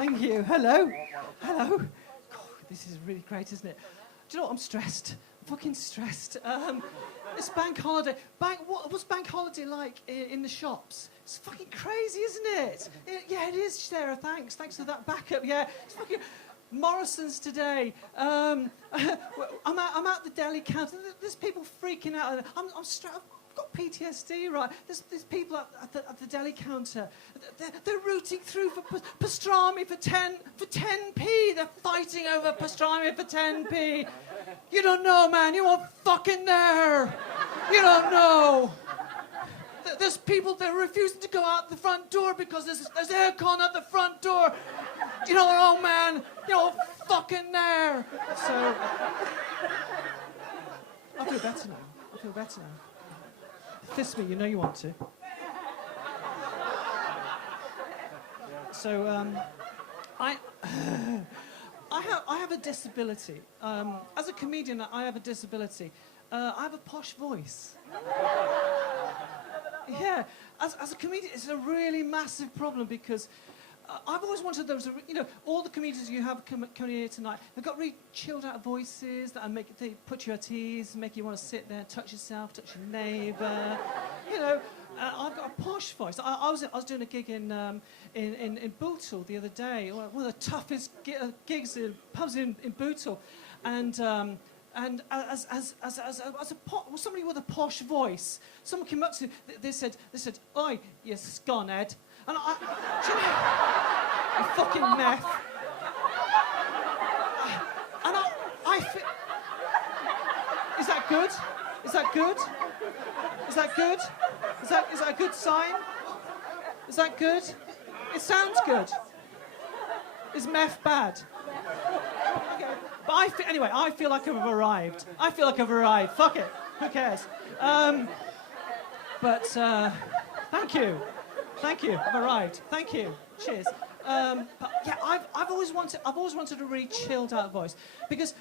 Thank you. Hello. Hello. God, this is really great, isn't it? Do you know what? I'm stressed. I'm fucking stressed. It's bank holiday. What's bank holiday like in the shops? It's fucking crazy, isn't it? Yeah, it is, Sarah. Thanks. Thanks for that backup. Yeah, it's fucking... Morrison's today. I'm at the deli counter. There's people freaking out. I'm stressed. I've got PTSD, right? There's people at the deli counter. They're rooting through for pastrami for 10p. They're fighting over pastrami for 10p. You don't know, man. You weren't fucking there. You don't know. There's people that are refusing to go out the front door because there's aircon at the front door. You know, oh man, you're fucking there. So I feel better now. I feel better now. Fist me, you know you want to. So I have a disability. As a comedian, I have a disability. I have a posh voice. Yeah, as a comedian, it's a really massive problem because I've always wanted those, you know, all the comedians you have coming here tonight, they've got really chilled out voices that they put you at ease, make you want to sit there, touch yourself, touch your neighbour. You know, I've got a posh voice. I was doing a gig in Bootle the other day, one of the toughest gigs in pubs in Bootle, and as somebody with a posh voice, someone came up to me, they said, "Oi, you sconhead." And you fucking meth. And is that good? Is that good? Is that good? Is that a good sign? Is that good? It sounds good. Is meth bad? Okay. But I feel like I've arrived. Fuck it. Who cares? Thank you. Thank you. I've arrived. Thank you. Cheers. But yeah, I've always wanted a really chilled out voice because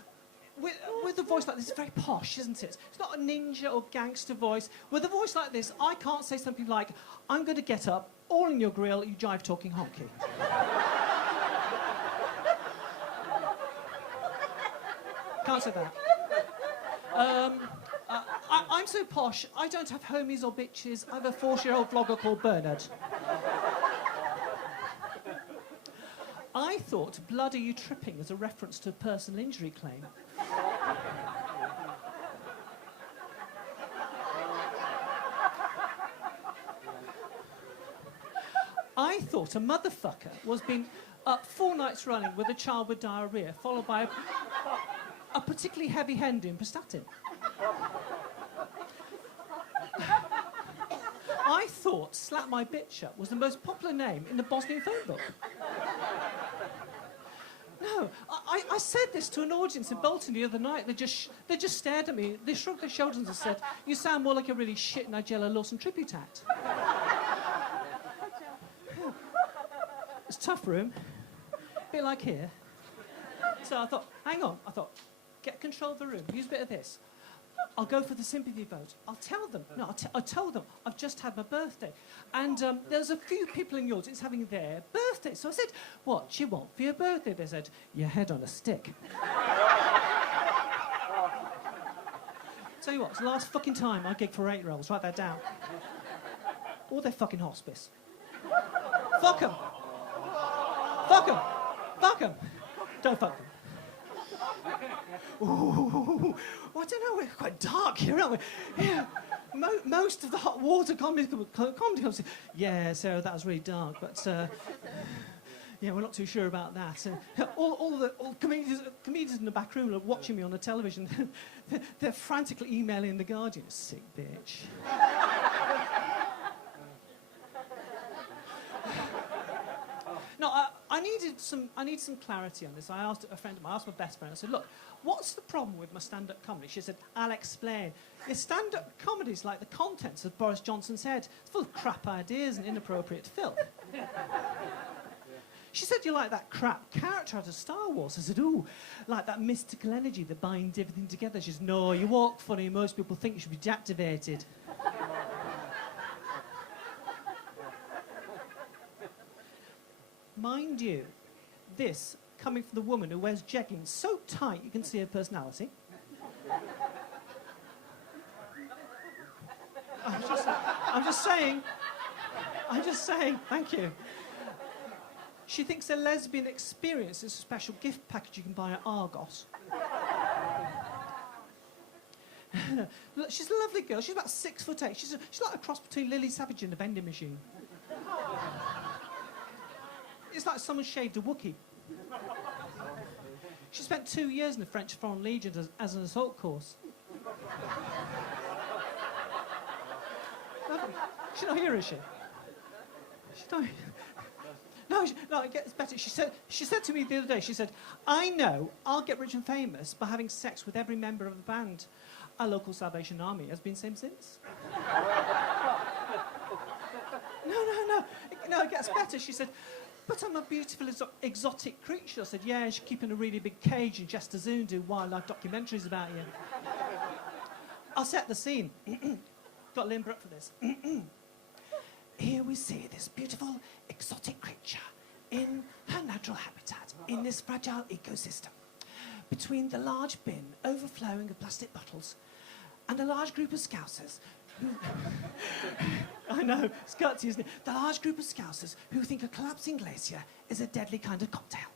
with a voice like this, it's very posh, isn't it? It's not a ninja or gangster voice. With a voice like this, I can't say something like, "I'm going to get up, all in your grill, you jive talking honky." Can't say that. I'm so posh, I don't have homies or bitches. I have a 40-year-old vlogger called Bernard. I thought "Blood, are you tripping" was a reference to a personal injury claim. I thought a motherfucker was being up 4 nights running with a child with diarrhoea, followed by a particularly heavy-handed prestatin. I thought "Slap My Bitch Up" was the most popular name in the Bosnian phone book. No, I said this to an audience in Bolton the other night. They just stared at me. They shrugged their shoulders and said, "You sound more like a really shit Nigella Lawson tribute act." It's a tough room, a bit like here. So I thought, hang on. Get control of the room. Use a bit of this. I'll go for the sympathy vote. I'll tell them. No, I'll tell them I've just had my birthday. And there's a few people in the audience having their birthday. So I said, "What do you want for your birthday?" They said, "Your head on a stick." Tell you what, it's the last fucking time I gig for 8-year-olds. Write that down. Or they're fucking hospice. Fuck them. Fuck them. Fuck them. Don't fuck them. Ooh, well, I don't know, we're quite dark here, aren't we? Yeah. Most of the Hot Water Comedy Club say, "Yeah, Sarah, that was really dark, but yeah, we're not too sure about that." All the comedians in the back room are watching me on the television. They're frantically emailing The Guardian. "Sick bitch." No, I need some clarity on this. I asked a friend of mine, I asked my best friend, I said, "Look, what's the problem with my stand-up comedy?" She said, "I'll explain. Your stand-up comedy is like the contents of Boris Johnson's head. It's full of crap ideas and inappropriate filth." She said, "You're like that crap character out of Star Wars." I said, "Ooh, like that mystical energy that binds everything together." She said, "No, you walk funny. Most people think you should be deactivated." Mind you, This coming from the woman who wears jeggings so tight you can see her personality. I'm just saying, thank you. She thinks a lesbian experience is a special gift package you can buy at Argos. Look, she's a lovely girl. She's about 6'8". She's like a cross between Lily Savage and a vending machine. It's like someone shaved a Wookiee. She spent 2 years in the French Foreign Legion as an assault course. She's not here, is she? She's not. No, it gets better. She said to me the other day, she said, I know I'll get rich and famous by having sex with every member of the band. Our local Salvation Army has been same since. No, it gets better. She said, but I'm a beautiful exotic creature. I said, yeah, you should keep in a really big cage in Chester Zoo and do wildlife documentaries about you. I'll set the scene. Got to limber up for this. Here we see this beautiful exotic creature in her natural habitat, in this fragile ecosystem, between the large bin overflowing of plastic bottles and a large group of scousers who... I know, it's gutsy, isn't it? The large group of scousers who think a collapsing glacier is a deadly kind of cocktail.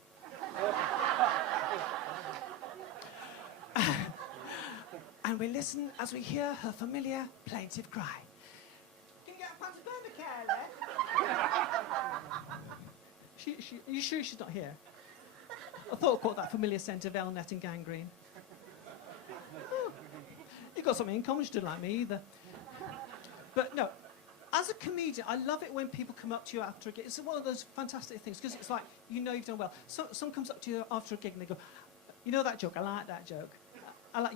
And we listen as we hear her familiar plaintive cry. Can you get a pint of Are you sure she's not here? I thought I caught that familiar scent of Elnet and gangrene. Oh, you've got something in common, she didn't like me either. But no, as a comedian, I love it when people come up to you after a gig. It's one of those fantastic things, because it's like, you know you've done well. Someone comes up to you after a gig and they go, you know that joke? I like that joke.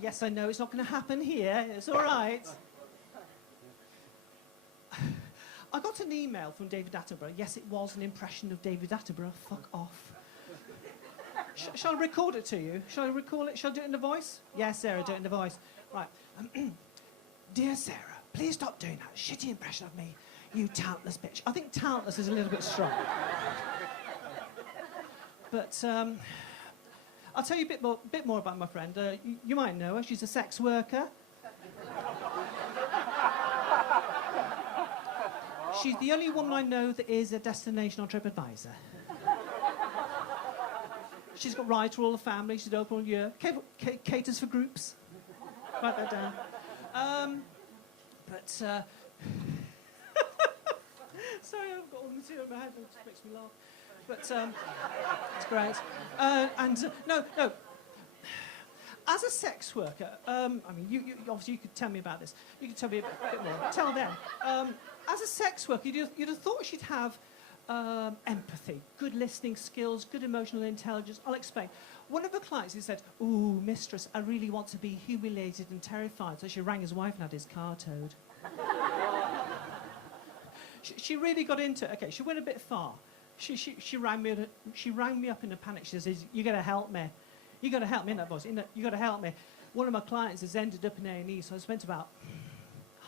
Yes, I know, it's not going to happen here. It's all right. I got an email from David Attenborough. Yes, it was an impression of David Attenborough. Fuck off. Shall I record it to you? Shall I recall it? Shall I do it in the voice? Yes, Sarah, do it in the voice. Right. Dear Sarah, please stop doing that shitty impression of me, you talentless bitch. I think talentless is a little bit strong. But I'll tell you a bit more about my friend. You might know her. She's a sex worker. She's the only woman I know that is a destination on TripAdvisor. She's got rides for all the family. She's open all year. Caters for groups. Write that down. Sorry, I've got all the material in my head. It just makes me laugh. But it's great. No. As a sex worker, I mean, you obviously you could tell me about this. You could tell me a bit more. Tell them. As a sex worker, you'd have thought she'd have empathy, good listening skills, good emotional intelligence. I'll explain. One of her clients, he said, "Ooh, mistress, I really want to be humiliated and terrified." So she rang his wife and had his car towed. She really got into it. Okay, she went a bit far. She rang me up in a panic. She says, "You got to help me. You got to help me," in that voice. You got to help me. One of my clients has ended up in A&E, so I spent about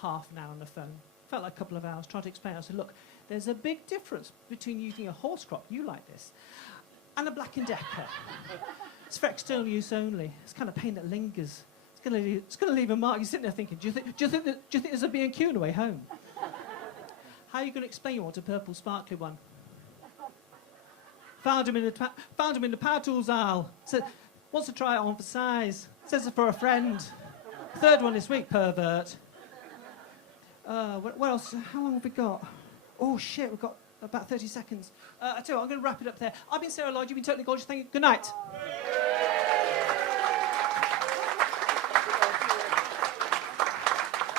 half an hour on the phone. Felt like a couple of hours trying to explain. I said, "Look, there's a big difference between using a horse crop, you like this, and a Black & Decker. It's for external use only. It's kind of pain that lingers. It's going to leave a mark." You're sitting there thinking, do you think there's a B&Q on the way home? How are you going to explain you want a purple sparkly one? Found him in the power tools aisle. Said, wants to try it on for size. Says it's for a friend. Third one this week, pervert. What else? How long have we got? Oh, shit, we've got about 30 seconds. I tell you what, I'm going to wrap it up there. I've been Sarah Lloyd. You've been totally gorgeous. Thank you. Good night.